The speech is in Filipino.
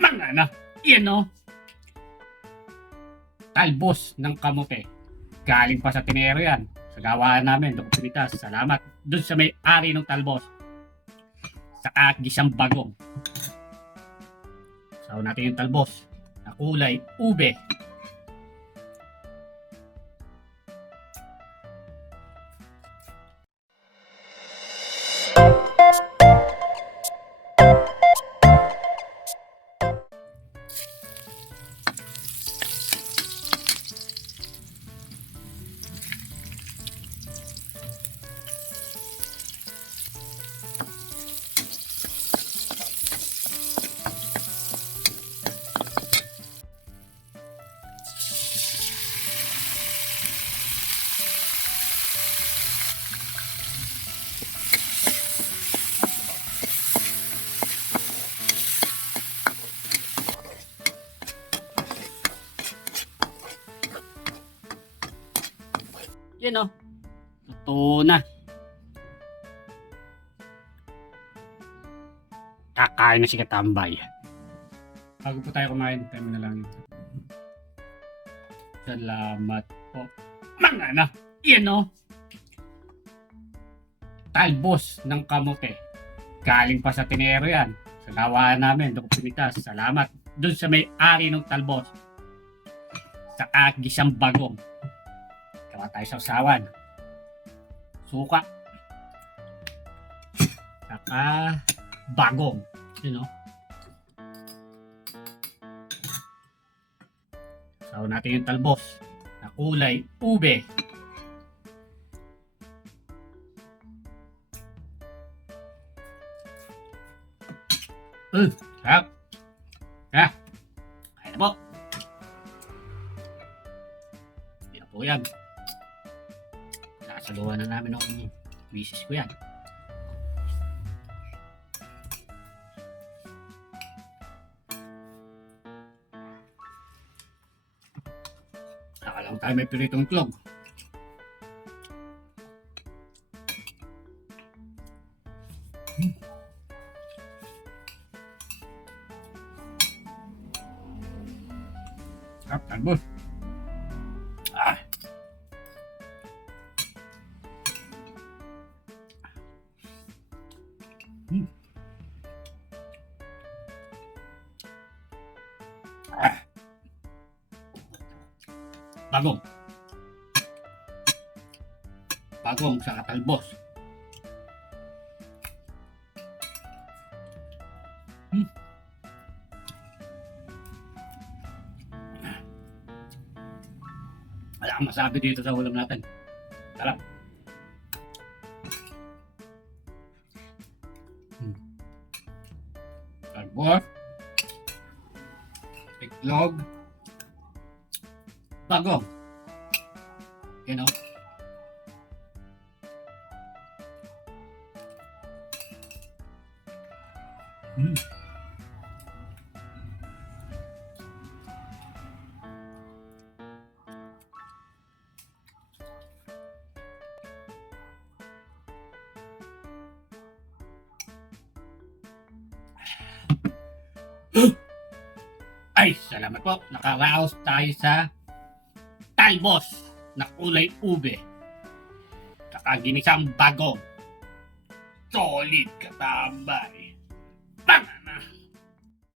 Mga na, yan o. Talbos ng kamote. Galing pa sa tinero yan. Sa gawaan namin, Dok Pinitas. Salamat dun sa may-ari ng talbos. Saka gisang bagong. Saw natin yung talbos na kulay ube. Yan o. Totoo na. Kakain na si Katambay. Bago po tayo kumain, tayo na lang ito. Salamat po. Mga na, yan o. Talbos ng kamote. Galing pa sa tinero yan. Sa gawaan namin, Dok Pinitas. Salamat dun sa may-ari ng talbos. Saka gisang bagong. Gawa tayo sa usawan. Suka. Saka bagong. You know? Saw natin yung talbos na kulay ube. Sarap. Ha? Kaya na po. Hindi na po yan. Saluhan na namin ng misis ko yan. Saka lang tayo may piritong itlog. Sarap, talbos. Bagong. Bagong sa talbos. Wala kang masabi dito sa ulam natin. Sarap. Talbos. Itlog. Bagong. You know? Ay, salamat po. Nakaraos tayo sa talbos na kulay ube. Kakaginisang bagong. Solid Katambay. Bang!